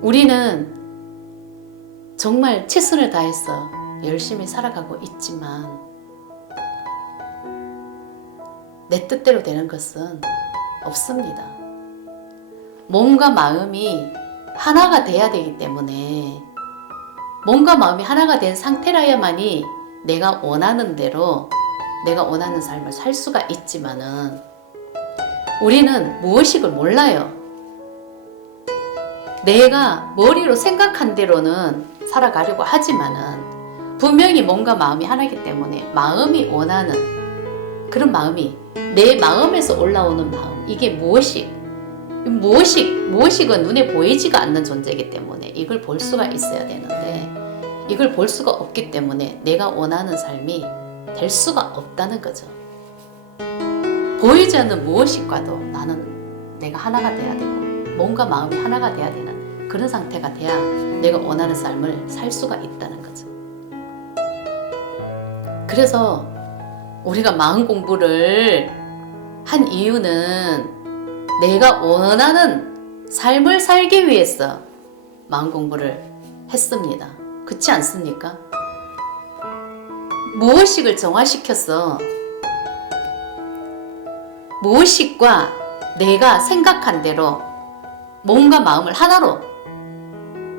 우리는 정말 최선을 다해서 열심히 살아가고 있지만 내 뜻대로 되는 것은 없습니다. 몸과 마음이 하나가 돼야 되기 때문에 몸과 마음이 하나가 된 상태라야만이 내가 원하는 대로 내가 원하는 삶을 살 수가 있지만은 우리는 무의식을 몰라요. 내가 머리로 생각한 대로는 살아가려고 하지만은 분명히 몸과 마음이 하나이기 때문에 마음이 원하는 그런 마음이 내 마음에서 올라오는 마음, 이게 무의식은 눈에 보이지가 않는 존재이기 때문에 이걸 볼 수가 있어야 되는데 이걸 볼 수가 없기 때문에 내가 원하는 삶이 될 수가 없다는 거죠. 보이지 않는 무의식과도 나는 내가 하나가 돼야 되고 몸과 마음이 하나가 돼야 되는 그런 상태가 돼야 내가 원하는 삶을 살 수가 있다는 거죠. 그래서 우리가 마음 공부를 한 이유는 내가 원하는 삶을 살기 위해서 마음 공부를 했습니다. 그렇지 않습니까? 무의식을 정화시켜서 무의식과 내가 생각한 대로 몸과 마음을 하나로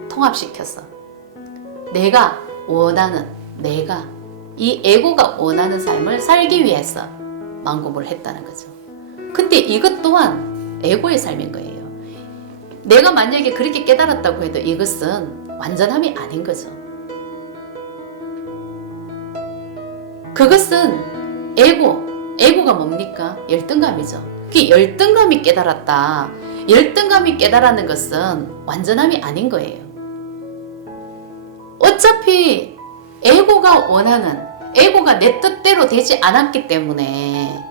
통합시켜서 내가 원하는 이 에고가 원하는 삶을 살기 위해서 마음 공부를 했다는 거죠. 근데 이것 또한 에고의 삶인 거예요. 내가 만약에 그렇게 깨달았다고 해도 이것은 완전함이 아닌 거죠. 그것은 에고가 뭡니까? 열등감이죠. 그 열등감이 깨달았다. 열등감이 깨달았는 것은 완전함이 아닌 거예요. 어차피 에고가 내 뜻대로 되지 않았기 때문에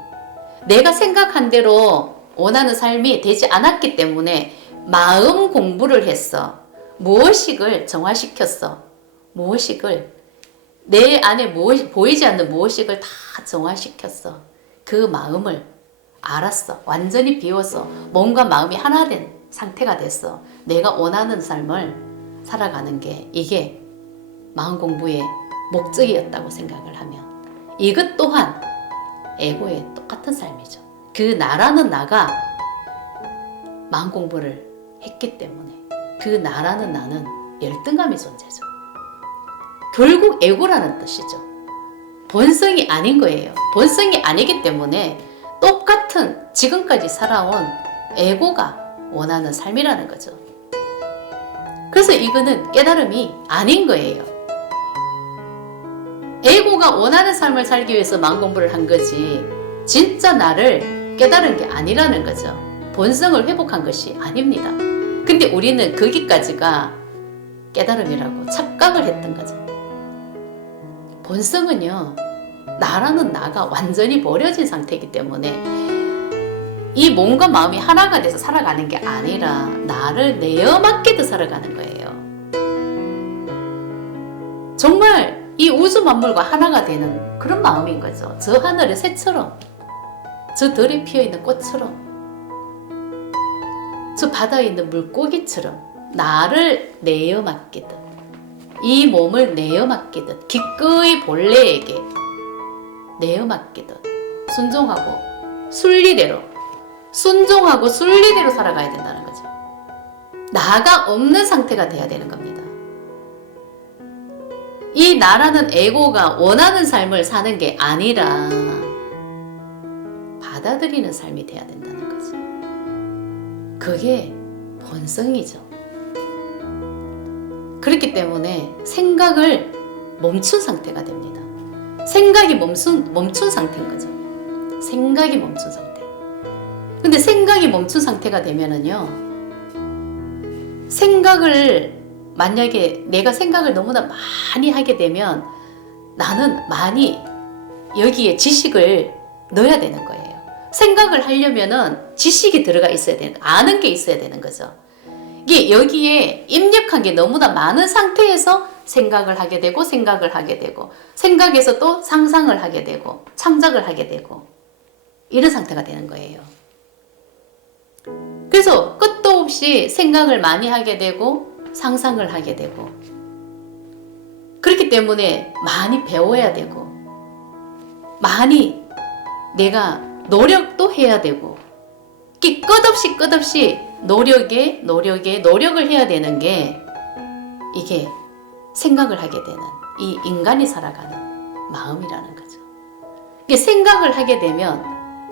내가 생각한 대로 원하는 삶이 되지 않았기 때문에 마음 공부를 했어. 무의식을 정화시켰어. 무의식을 내 안에 보이지 않는 무의식을 다 정화시켰어. 그 마음을 알았어. 완전히 비워서 몸과 마음이 하나 된 상태가 됐어. 내가 원하는 삶을 살아가는 게 이게 마음 공부의 목적이었다고 생각을 하면 이것 또한 에고의 똑같은 삶이죠. 그 나라는 나가 마음 공부를 했기 때문에 그 나라는 나는 열등감이 존재죠. 결국 에고라는 뜻이죠. 본성이 아닌 거예요. 본성이 아니기 때문에 똑같은 지금까지 살아온 에고가 원하는 삶이라는 거죠. 그래서 이거는 깨달음이 아닌 거예요. 에고가 원하는 삶을 살기 위해서 마음 공부를 한 거지 진짜 나를 깨달은 게 아니라는 거죠. 본성을 회복한 것이 아닙니다. 근데 우리는 거기까지가 깨달음이라고 착각을 했던 거죠. 본성은요, 나라는 나가 완전히 버려진 상태이기 때문에 이 몸과 마음이 하나가 돼서 살아가는 게 아니라 나를 내어 맡기듯 살아가는 거예요. 정말 이 우주 만물과 하나가 되는 그런 마음인 거죠. 저 하늘의 새처럼, 저 들에 피어있는 꽃처럼, 저 바다에 있는 물고기처럼 나를 내어 맡기듯, 이 몸을 내어 맡기듯, 기꺼이 본래에게 내어 맡기듯 순종하고 순리대로 살아가야 된다는 거죠. 나가 없는 상태가 돼야 되는 겁니다. 이 나라는 에고가 원하는 삶을 사는 게 아니라 받아들이는 삶이 돼야 된다는 거죠. 그게 본성이죠. 그렇기 때문에 생각을 멈춘 상태가 됩니다. 생각이 멈춘 상태인 거죠. 생각이 멈춘 상태. 근데 생각이 멈춘 상태가 되면은요, 만약에 내가 생각을 너무나 많이 하게 되면 나는 많이 여기에 지식을 넣어야 되는 거예요. 생각을 하려면은 지식이 들어가 있어야 되는, 아는 게 있어야 되는 거죠. 이게 여기에 입력한 게 너무나 많은 상태에서 생각을 하게 되고 생각에서 또 상상을 하게 되고 창작을 하게 되고 이런 상태가 되는 거예요. 그래서 끝도 없이 생각을 많이 하게 되고 상상을 하게 되고, 그렇기 때문에 많이 배워야 되고, 많이 내가 노력도 해야 되고, 끝없이 노력을 해야 되는 게, 이게 생각을 하게 되는 이 인간이 살아가는 마음이라는 거죠. 이게 생각을 하게 되면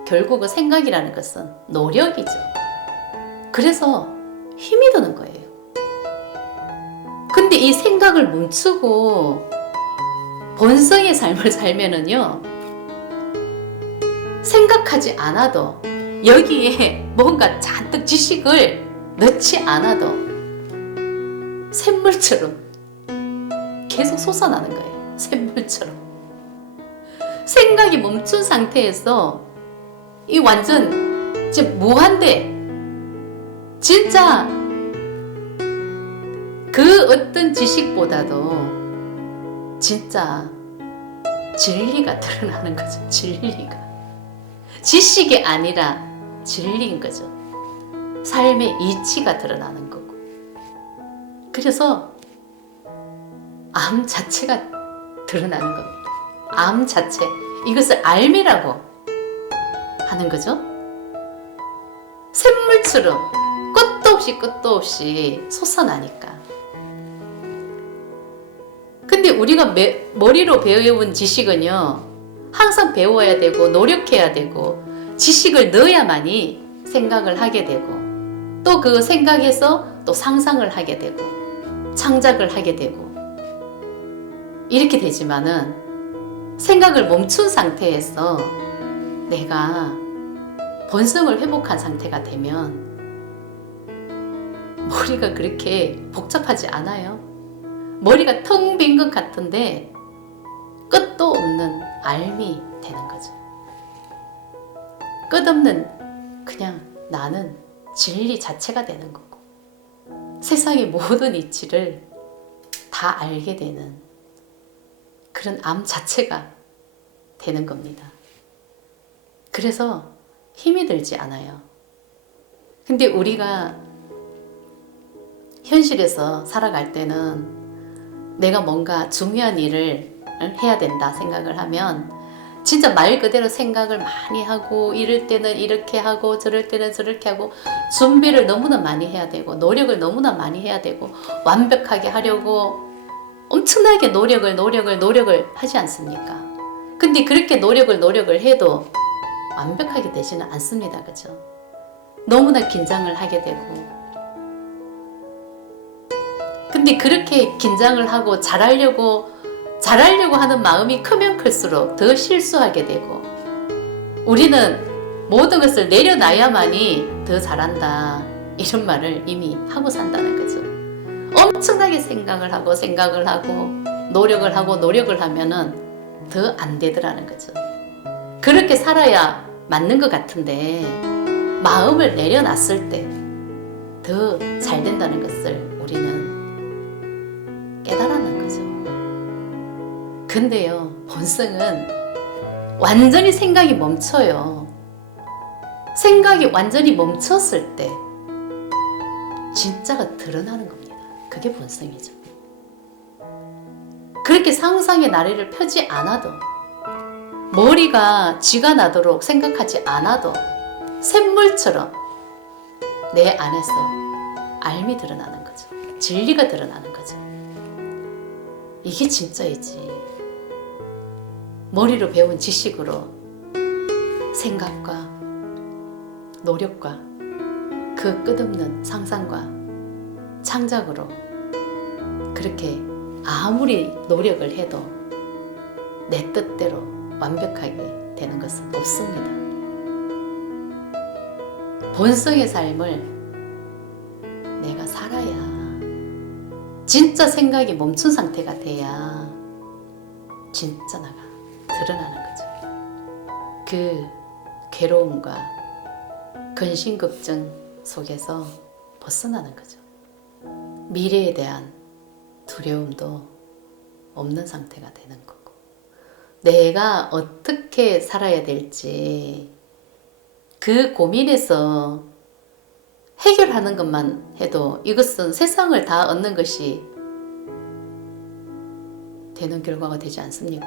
결국 그 생각이라는 것은 노력이죠. 그래서 힘이 드는 거예요. 근데 이 생각을 멈추고 본성의 삶을 살면은요, 생각하지 않아도, 여기에 뭔가 잔뜩 지식을 넣지 않아도 샘물처럼 계속 솟아나는 거예요. 샘물처럼. 생각이 멈춘 상태에서 이 완전 진짜 무한대, 진짜 그 어떤 지식보다도 진짜 진리가 드러나는 거죠. 진리가. 지식이 아니라 진리인 거죠. 삶의 이치가 드러나는 거고. 그래서 암 자체가 드러나는 겁니다. 암 자체. 이것을 알미라고 하는 거죠. 샘물처럼 끝도 없이 솟아나니까. 근데 우리가 머리로 배워온 지식은요, 항상 배워야 되고 노력해야 되고 지식을 넣어야만이 생각을 하게 되고, 또 그 생각에서 또 상상을 하게 되고 창작을 하게 되고 이렇게 되지만은, 생각을 멈춘 상태에서 내가 본성을 회복한 상태가 되면 머리가 그렇게 복잡하지 않아요. 머리가 텅 빈 것 같은데 끝도 없는 알미 되는 거죠. 끝없는 그냥 나는 진리 자체가 되는 거고, 세상의 모든 이치를 다 알게 되는 그런 암 자체가 되는 겁니다. 그래서 힘이 들지 않아요. 근데 우리가 현실에서 살아갈 때는 내가 뭔가 중요한 일을 해야 된다 생각을 하면 진짜 말 그대로 생각을 많이 하고, 이럴 때는 이렇게 하고 저럴 때는 저렇게 하고 준비를 너무나 많이 해야 되고 노력을 너무나 많이 해야 되고 완벽하게 하려고 엄청나게 노력을 하지 않습니까? 근데 그렇게 노력을 해도 완벽하게 되지는 않습니다. 그죠? 너무나 긴장을 하게 되고, 근데 그렇게 긴장을 하고 잘하려고 하는 마음이 크면 클수록 더 실수하게 되고, 우리는 모든 것을 내려놔야만이 더 잘한다, 이런 말을 이미 하고 산다는 거죠. 엄청나게 생각을 하고 노력을 하면은 더 안 되더라는 거죠. 그렇게 살아야 맞는 것 같은데 마음을 내려놨을 때 더 잘 된다는 것을 우리는 깨달았는 거죠. 근데요, 본성은 완전히 생각이 멈춰요. 생각이 완전히 멈췄을 때 진짜가 드러나는 겁니다. 그게 본성이죠. 그렇게 상상의 나래를 펴지 않아도, 머리가 쥐가 나도록 생각하지 않아도 샘물처럼 내 안에서 알미 드러나는 거죠. 진리가 드러나는 거죠. 이게 진짜이지. 머리로 배운 지식으로 생각과 노력과 그 끝없는 상상과 창작으로 그렇게 아무리 노력을 해도 내 뜻대로 완벽하게 되는 것은 없습니다. 본성의 삶을 내가 살아야, 진짜 생각이 멈춘 상태가 돼야 진짜 나가 드러나는 거죠. 그 괴로움과 근심걱정 속에서 벗어나는 거죠. 미래에 대한 두려움도 없는 상태가 되는 거고, 내가 어떻게 살아야 될지 그 고민에서 해결하는 것만 해도 이것은 세상을 다 얻는 것이 되는 결과가 되지 않습니까?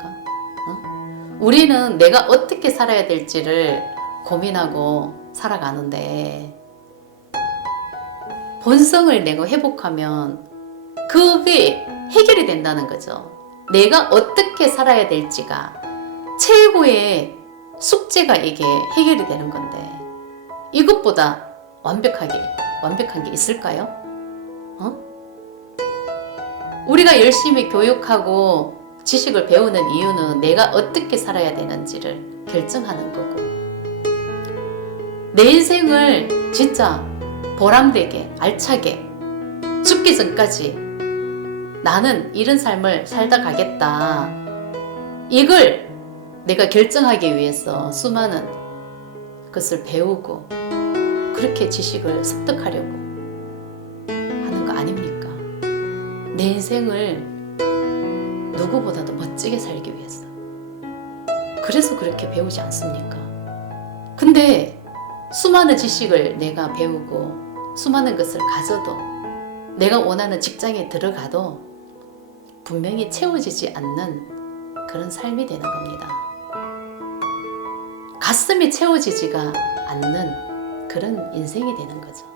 우리는 내가 어떻게 살아야 될지를 고민하고 살아가는데 본성을 내가 회복하면 그게 해결이 된다는 거죠. 내가 어떻게 살아야 될지가 최고의 숙제가 이게 해결이 되는 건데 이것보다 완벽한 게 있을까요? 우리가 열심히 교육하고 지식을 배우는 이유는 내가 어떻게 살아야 되는지를 결정하는 거고 내 인생을 진짜 보람되게 알차게 죽기 전까지 나는 이런 삶을 살다 가겠다 이걸 내가 결정하기 위해서 수많은 것을 배우고 그렇게 지식을 습득하려고 하는 거 아닙니까? 내 인생을 누구보다도 멋지게 살기 위해서. 그래서 그렇게 배우지 않습니까? 근데 수많은 지식을 내가 배우고 수많은 것을 가져도 내가 원하는 직장에 들어가도 분명히 채워지지 않는 그런 삶이 되는 겁니다. 가슴이 채워지지가 않는 그런 인생이 되는 거죠.